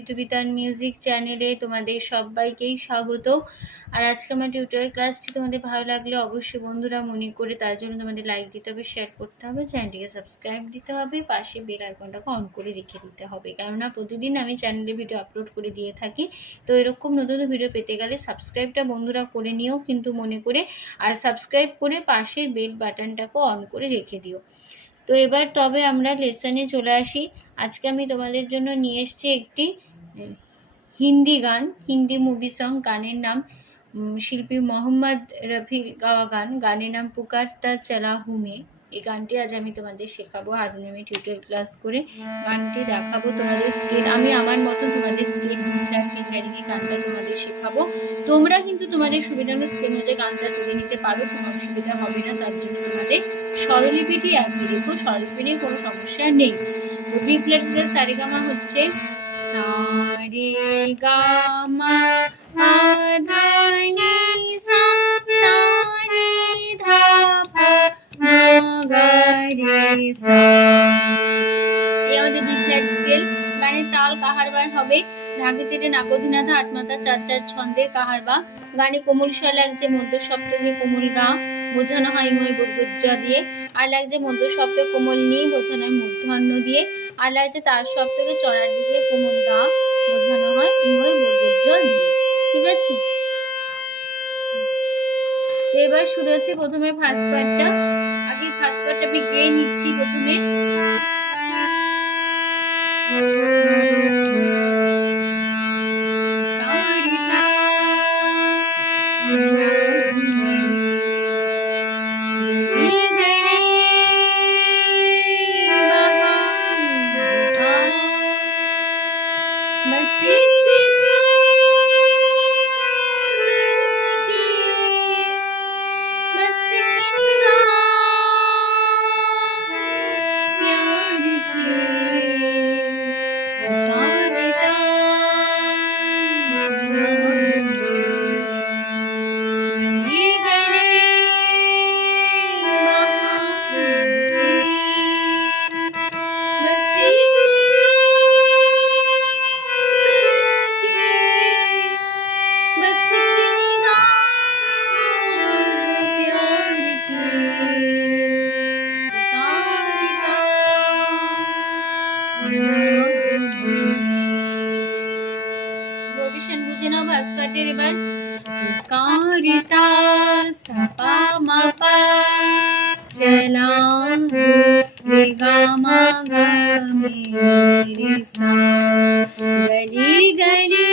ঋতুবিতান মিউজিক চ্যানেলে তোমাদের সবাইকেই স্বাগত। আর আজকে আমার টিউটোরিয়াল ক্লাসটি তোমাদের ভালো লাগলে অবশ্যই বন্ধুরা মনে করে তার জন্য তোমাদের লাইক দিতে হবে, শেয়ার করতে হবে, চ্যানেলটিকে সাবস্ক্রাইব দিতে হবে, পাশে বেল আইকনটাকে অন করে রেখে দিতে হবে, কেননা প্রতিদিন আমি চ্যানেলে ভিডিও আপলোড করে দিয়ে থাকি। তো এরকম নতুন ভিডিও পেতে গেলে সাবস্ক্রাইবটা বন্ধুরা করে নিও কিন্তু মনে করে, আর সাবস্ক্রাইব করে পাশের বেল বাটনটাকে অন করে রেখে দিও। তো এবার তবে আমরা লেসনে চলে আসি। আজকে আমি তোমাদের জন্য নিয়ে এসেছি একটি হিন্দি গান, হিন্দি মুভি সং। গানের নাম শিল্পী মোহাম্মদ রফির গাওয়া গান। গানের নাম পুকারতা চলা হুমে। এই গানটি আজ আমি তোমাদের শেখাবো হারমোনিয়ামে টিউটোরিয়াল ক্লাস করে। গানটি দেখাবো তোমাদের স্কেল, আমি আমার মতো তোমাদের স্কেল ফিঙ্গারিং এ গানটা তোমাদের শেখাবো। তোমরা কিন্তু তোমাদের সুবিধা মতো স্কেল অনুযায়ী গানটা তুলে নিতে পারো, কোনো অসুবিধা হবে না। তার জন্য তোমাদের স্বরলিপিটি একই রেখো, স্বরলিপি নিয়ে কোনো সমস্যা নেই। তো বি প্লাস প্লাস সারেগামা হচ্ছে সা রে গা মা পা ধা নি সা, সা নি ধা পা মা গা রে সা। এই আমাদের বি ফ্ল্যাট স্কেল। গানের তাল কাহারবা হবে ঢাকি তেরে নাগধিনাথা আট মাথা 4/4 ছন্দের কাহারবা। গানে কোমল স্বর লাগছে মধ্য সপ্তকে কোমল গা, বোঝানো হয় ইঙ্গই বর্গজ দিয়ে। আর লাগছে মধ্য সপ্তকে কোমল নি, বোঝানো হয় মূর্ধন্য দিয়ে। আর লাগছে তার সপ্তকে চড়ার দিকে কোমল গা, বোঝানো হয় ইঙ্গই বর্গজ দিয়ে। ঠিক আছে, এবার শুরু হচ্ছে প্রথমে ফার্স্ট পার্টটা। আগে ফার্স্ট পার্টটা আমি গেয়ে নিচ্ছি প্রথমে। নোটেশন বুঝে নাও ফার্স্ট পার্টের। এবার কারিতা সাপা মাপা চলা রে গা মা গা মে রে সা, গলি গলি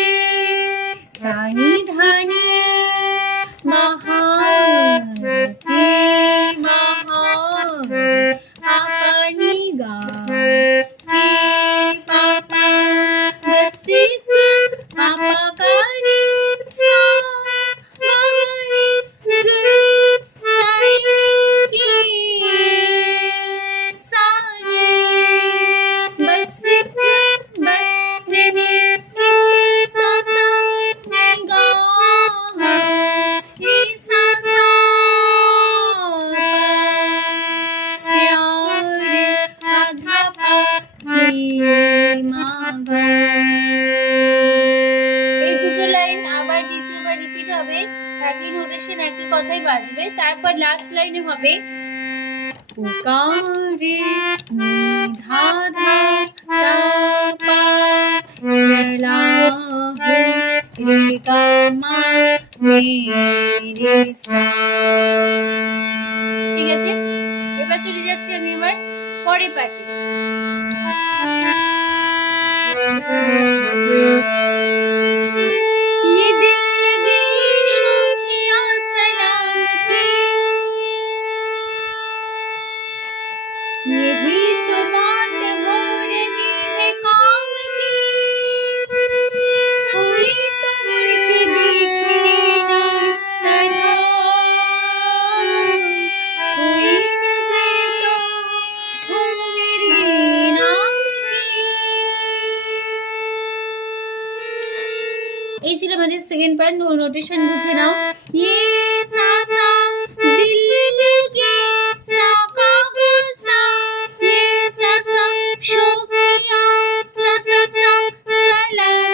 সানি ধানি মহা কে মহা আপনি গা কে পাপা বসিক পাপা কারি ছা গারি জুল সারি কি সারি বসিক বস নে নে সা সা নে গা রে সা সা পা প্যারে আধা পা রে মা গা। এই দুটো লাইন আবার দ্বিতীয়বার রিপিট হবে, একই নোটেশন একই কথাই বাজবে। তারপর লাস্ট লাইনে হবে পুকারে নি ধা ধা তা পা চলা রে গা মা মে রে সা। ঠিক আছে, এবার চলে যাচ্ছি আমি এবার পরের পার্টি। ये दिल लगी शौकिया सलाम की, यही तो बात हो रही है काम की, कोई तो मुड़ के देख लेना इस तरह, कोई नजर तो हो मेरे नाम की। এই ছিল আমাদের সেকেন্ড পার্ট। নোটেশন বুঝে নাও। ये सा सा दिल लगे सा का सा, ये सा सा शौकिया सा सा सा सलाम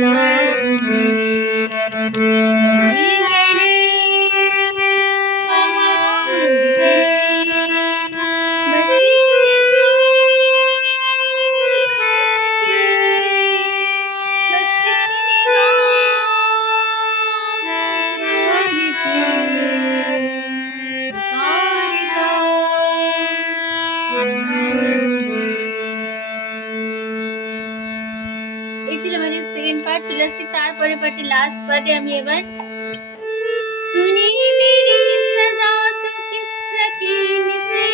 এই ছিল আমাদের সেকেন্ড পার্ট। চলে আসছি তারপরে পার্টি, লাস্ট পার্টে। আমি এবার सुनी मेरी सदा तो किस सकीन से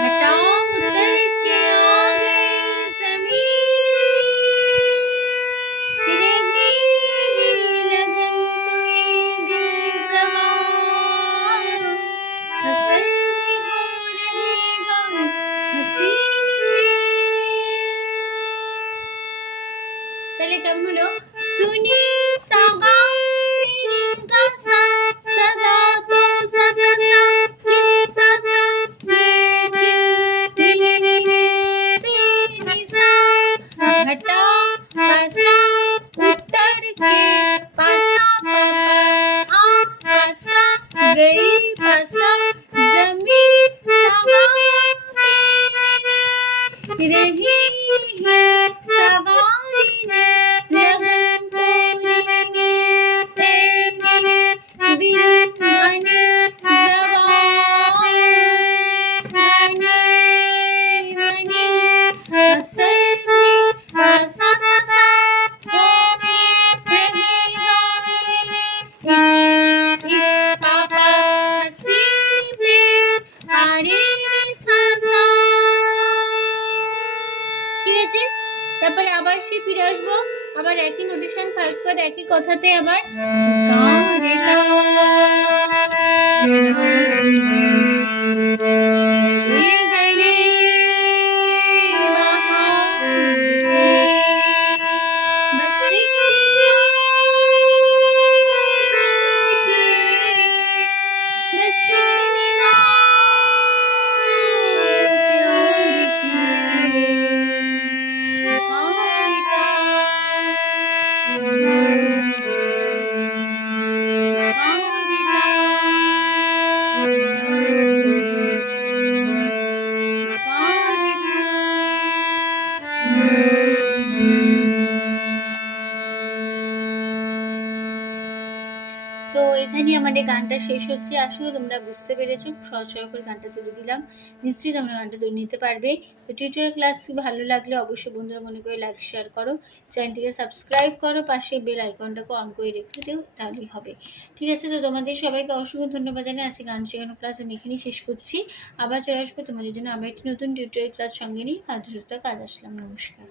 घटा उतर के आ गई जमीन में, रही लगन तो ये दिल सवार, हसन भी हो रहेगा हसीन में। তাহলে কেমন হলো? सुनी सागा मेरी गासा सदा तो सा सा सा किस्सा सा ये नी नी नी से नी सा घटा पासा उतर के पासा पापा आ पासा गई पासा जमीन सागा में रही सागारी ने लगन तो दिल बने जवान बने बने असल में सा सा सा होके रहेगा एक पापा हंसी पे आरे सा सा। ঠিক আছে, তারপরে আবার সে ফিরে আসবো, আবার একই নোটেশন, ফার্স্ট পার্ট একই কথাতে আবার তো এখানে আমাদের গানটা শেষ হচ্ছে। আসলে তোমরা বুঝতে পেরেছো, সহজ সহজ করে গানটা তুলে দিলাম, নিশ্চয়ই তোমরা গানটা তুলে নিতে পারবে। তো টিউটোরিয়াল ক্লাস ভালো লাগলে অবশ্যই বন্ধুরা মনে করে লাইক শেয়ার করো, চ্যানেলটিকে সাবস্ক্রাইব করো, পাশে বেল আইকনটাকে অন করে রেখে দিও, তাহলেই হবে। ঠিক আছে, তো তোমাদের সবাইকে অসংখ্য ধন্যবাদ জানাই। আজকে গান শেখানো ক্লাস আমি এখানেই শেষ করছি। আবার চলে আসবো তোমাদের জন্য আবার একটি নতুন টিউটোরিয়াল ক্লাস সঙ্গে নিয়ে। ভালো সুস্থ কাজ আসলাম, নমস্কার।